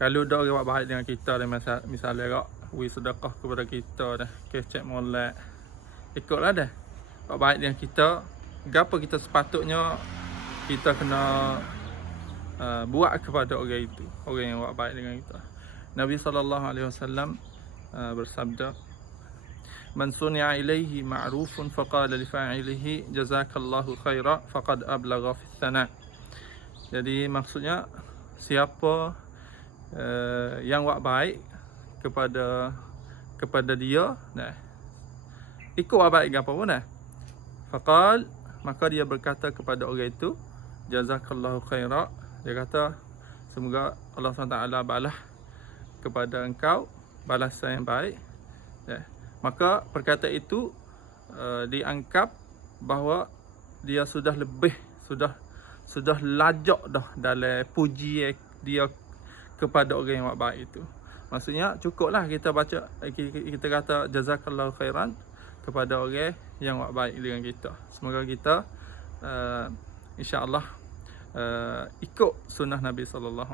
Kalau ada orang buat baik dengan kita dah, misalnya kak sedekah kepada kita dah, kecek molek, ikutlah dah. Buat baik dengan kita, gapo kita sepatutnya kita kena buat kepada orang itu, orang yang buat baik dengan kita. Nabi SAW bersabda, "Man suni'a ilaihi ma'rufun faqala li fa'ilihi jazakallahu khaira faqad ablagha fi tsana." Jadi maksudnya siapa yang buat baik kepada dia, nah, ikut buat baik apa pun dah. Faqal, maka dia berkata kepada orang itu, jazakallahu khaira. Dia kata, semoga Allah SWT balas kepada engkau balasan yang baik. Ya. Maka perkataan itu dianggap bahawa dia sudah lebih, sudah lajak dah dalam puji dia kepada orang yang buat baik itu. Maksudnya cukuplah kita baca, kita kata jazakallahu khairan kepada orang yang buat baik dengan kita. Semoga kita insya-Allah ikut sunnah Nabi SAW.